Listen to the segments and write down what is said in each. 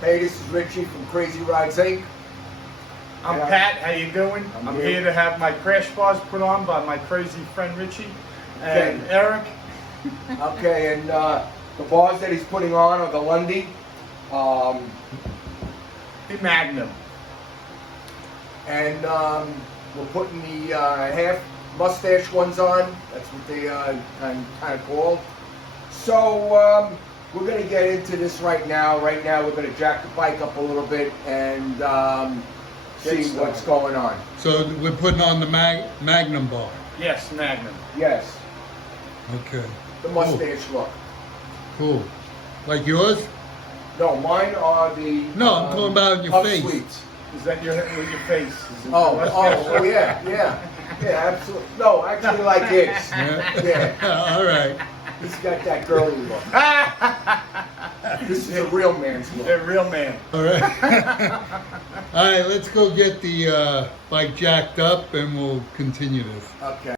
Hey, this is Richie from Crazy Ridez Inc. I'm Pat, how you doing? I'm here to have my crash bars put on by my crazy friend Richie and Eric. Okay, and the bars that he's putting on are the Lindby. The Magnum. And we're putting the half mustache ones on. That's what they kind of called. So we're going to get into this right now. Right now we're going to jack the bike up a little bit and see what's going on. So we're putting on the Magnumbar. Yes, Magnum. Yes, Okay. the mustache look. Cool. Like yours? No, mine are the No, I'm talking about your Puff face. Sweets. Is that with your face? Is it Oh, yeah, absolutely. No, actually like his. Yeah. All right. He's got that girly look. This is a real man's look. A real man. All right. All right, let's go get the bike jacked up and we'll continue this. Okay.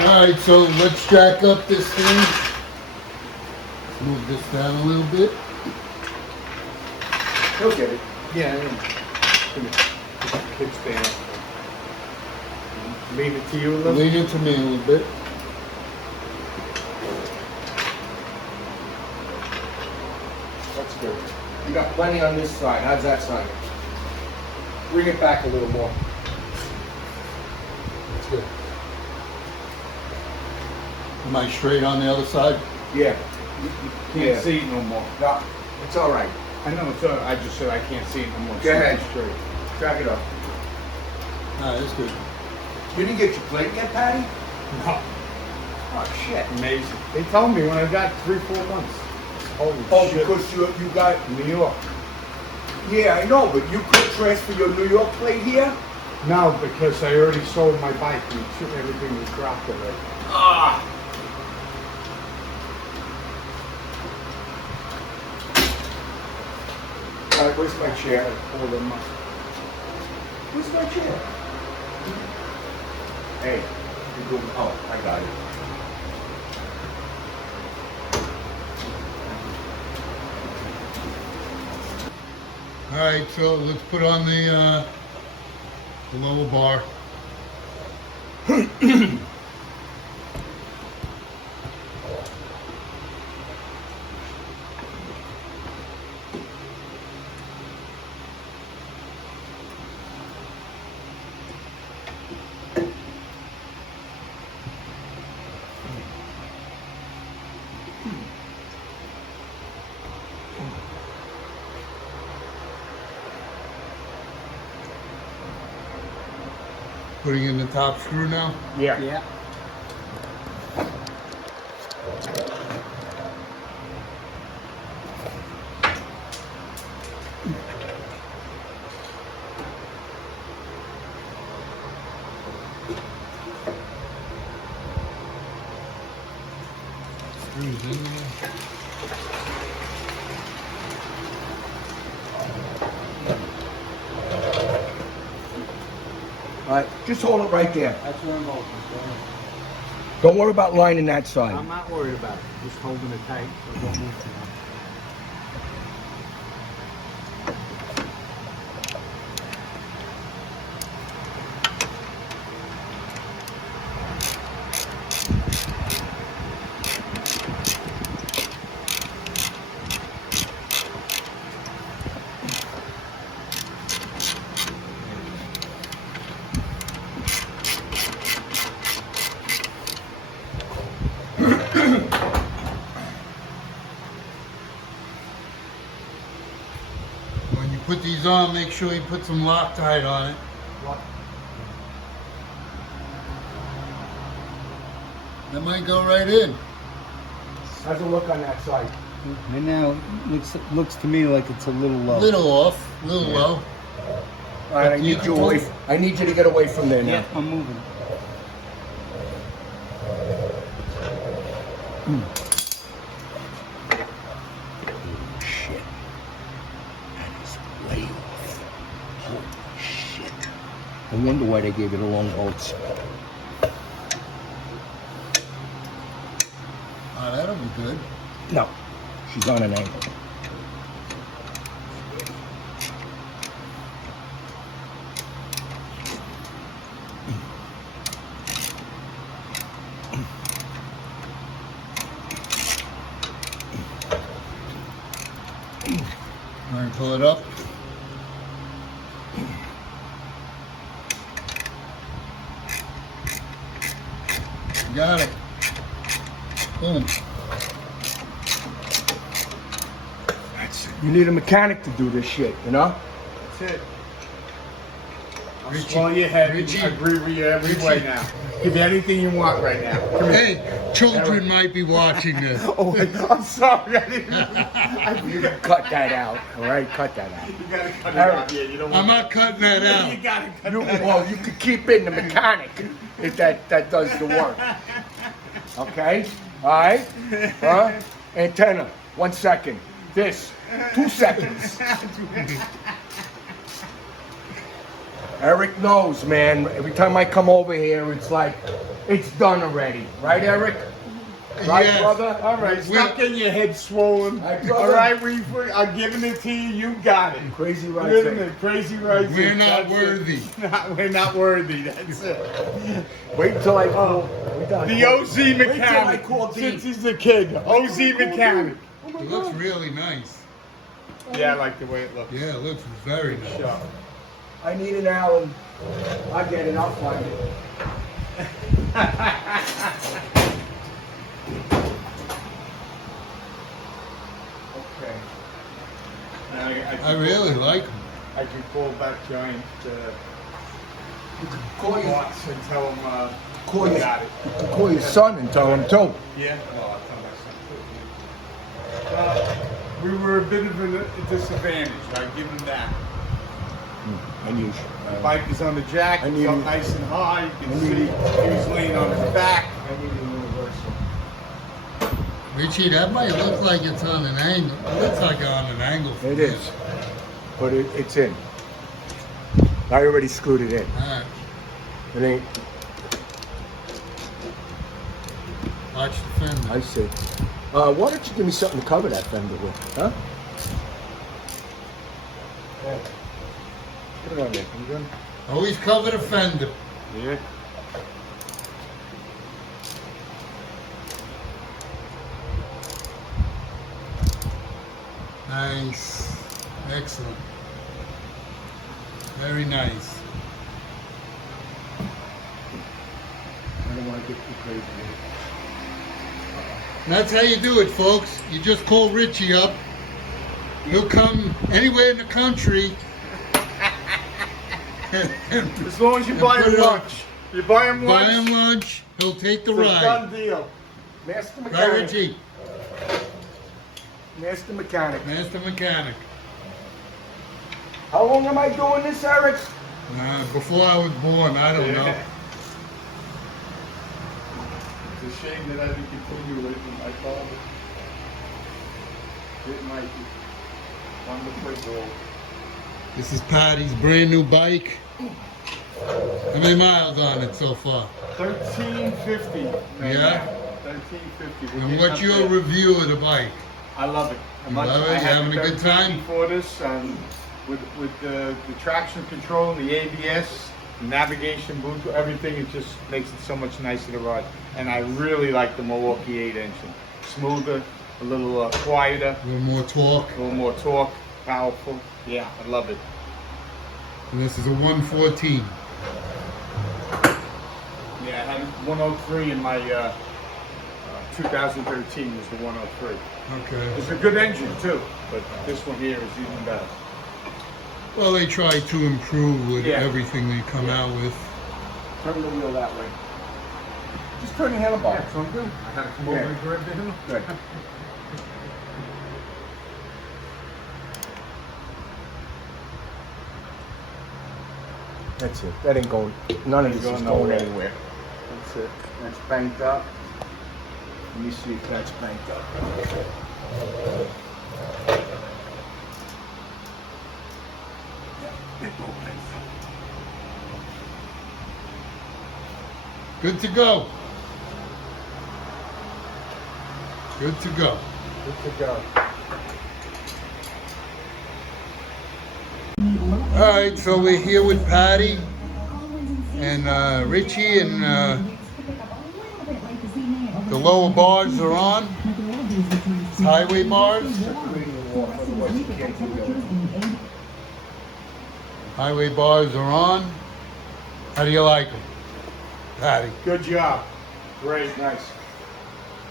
All right, so let's jack up this thing. Move this down a little bit. He'll get it. Yeah. Kickstand. Leave it to you a little. Lean into me a little bit. That's good. You got plenty on this side. How's that sound? Bring it back a little more. That's good. Am I straight on the other side? Yeah. Can't see it no more. No, it's all right. I know it's all right. I just said I can't see it no more. Go ahead. Straight. Jack it up. All right, that's good. You didn't get your plate yet, Patty? No. Oh, shit. Amazing. They told me when I got 3-4 months. Holy Oh, shit. because you got... New York. Yeah, I know, but you could transfer your New York plate here? No, because I already sold my bike and everything was dropped already. Ah! All right, where's my chair? Hold them up. Where's my chair? Hey, you're doing... Oh, I got it. All right, so let's put on the lower bar. Putting in the top screw now. Yeah. Yeah. Screws in there. All right, just hold it right there. That's where I'm holding. Don't worry about lining that side. I'm not worried about it. Just holding it tight so it don't move too much. When you put these on, make sure you put some Loctite on it. That might go right in. How's it look on that side? Right now, looks to me like it's a little low. Little off, little low. All right, I need you away. I need you to get away from there now. Yeah, I'm moving. Shit. That is way off. Holy shit. And wonder why they gave you the long bolts. Oh, that'll be good. No, she's on an angle. All right, pull it up. Got it. Boom. That's it. You need a mechanic to do this shit, you know? That's it. I'm Richie, swallow your head. Richie, I agree with you every Richie. way now. Give me anything you want right now. Come here. Hey, children might be watching this. Oh, I'm sorry. I didn't. You gotta cut that out, all right? Cut that out. You gotta cut it out. Yeah, you don't I'm want not cutting that You out. gotta cut You, that well, out. you could keep it in the mechanic if that does the work. Okay? All right? Huh? Antenna, 1 second. This, 2 seconds. Eric knows, man. Every time I come over here, it's like, it's done already. Right, Eric? Right, Yes. brother? All right, stop getting your head swollen. Hey, brother. All right, I'm giving it to you. You got it. Crazy right Wait a thing. minute, crazy right. We're not worthy. We're not worthy. That's it. Wait until I call. The OZ Wait till I mechanic. call D. Since he's a kid, OZ mechanic. It looks really nice. Yeah, I like the way it looks. Yeah, it looks very nice. Sharp. I need an Allen. I get it. I'll find it. Okay. I really like them. I can call that giant You can call your, boss and tell him call we your, got it. you can call your son and tell him too. Yeah. Well, I'll tell my son too. We were a bit of a disadvantage. I give him that. Unusual. The bike is on the jack. I It's need up it. nice and high. You can I see need he was laying on his back. I need a universal. Richie, that might look like it's on an angle. It looks like on an angle. from It here. is, but it's in. I already screwed it in. All right, It ain't. watch the fender. I see. Why don't you give me something to cover that fender with, huh? Yeah. Put it on there. You good? Always cover the fender. Yeah. Nice. Excellent. Very nice. I don't want to get too crazy. And that's how you do it, folks. You just call Richie up. He'll come anywhere in the country. As long as you buy put him it on. lunch. You buy him lunch. Buy him lunch. He'll take the It's a ride. done deal. Master Right, mechanic. Richie? Master mechanic. Master mechanic. How long am I doing this, Eric? Before I was born, I don't know. It's a shame that I didn't continue with it with my father. Didn't like it. Wonderful goal. This is Patty's brand new bike. How many miles on it so far? 1350. Yeah? 1350. And what's your review of the bike? I love it. You love it? You having a good time? Before this, with the traction control, the ABS, navigation, Bluetooth, everything, it just makes it so much nicer to ride. And I really like the Milwaukee 8 engine. Smoother, a little quieter, A little more torque. a little more torque, powerful. Yeah, I love it. And this is a 114. Yeah, I had 103 in my 2013 was the 103. Okay. It's a good engine too, but this one here is even better. Well, they try to improve with Yeah. everything they come out with. Turn the wheel that way. Just turn the handlebar. so I'm good. I had to come over and grab the hill. Good. That's it. That ain't going. None of this is going anywhere. That's it. That's banked up. Let me see if that's banked up. Yeah, it will bank up. Good to go. Good to go. Good to go. All right, so we're here with Patty and Richie, and the lower bars are on. Highway bars. Otherwise you can't do that. Highway bars are on. How do you like them, Patty? Good job. Great. Nice.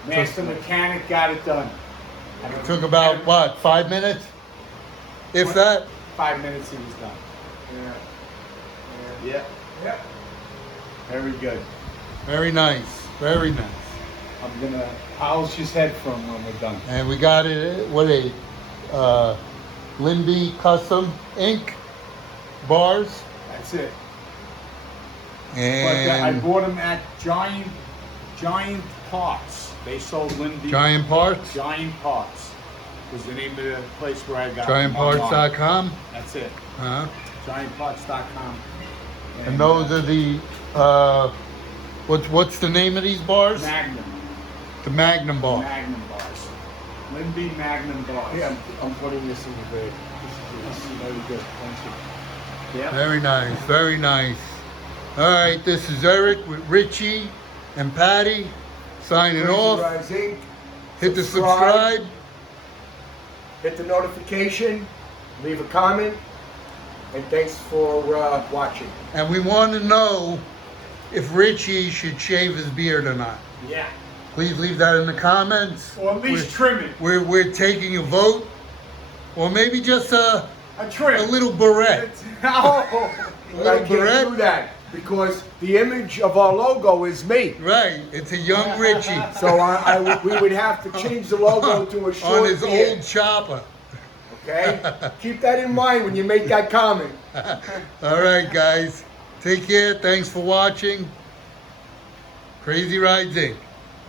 Master mechanic got it done. It took about, what, 5 minutes? If that? 5 minutes he was done. Yeah. Yeah. Yeah. Very good. Very nice. Very nice. I'm gonna polish his head for him when we're done. And we got it, what Lindby Custom Inc bars. That's it. But I And bought them at Giant Parts. They sold Lindby. Giant Parts. Giant Parts was the name of the place where I got them online. GiantParts.com. That's it. Uh-huh. GiantParts.com. And those are the, what's the name of these bars? Magnum. The Magnum bar. Magnum bars. Lindby Magnum bars. Yeah, I'm putting this in the bag. This is very good. Thank you. Yeah. Very nice, very nice. All right, this is Eric with Richie and Patty signing off. Ridez Inc. Hit the subscribe. Hit the notification. Leave a comment. And thanks for watching. And we want to know if Richie should shave his beard or not. Yeah. Please leave that in the comments. Or at least trim it. We're taking a vote. Or maybe just a trim. little beret. No. But I can't do that because the image of our logo is me. Right, it's a young Richie. So we would have to change the logo to a short On his beard. old chopper. Okay? Keep that in mind when you make that comment. All right, guys. Take care. Thanks for watching. Crazy Ridez Inc.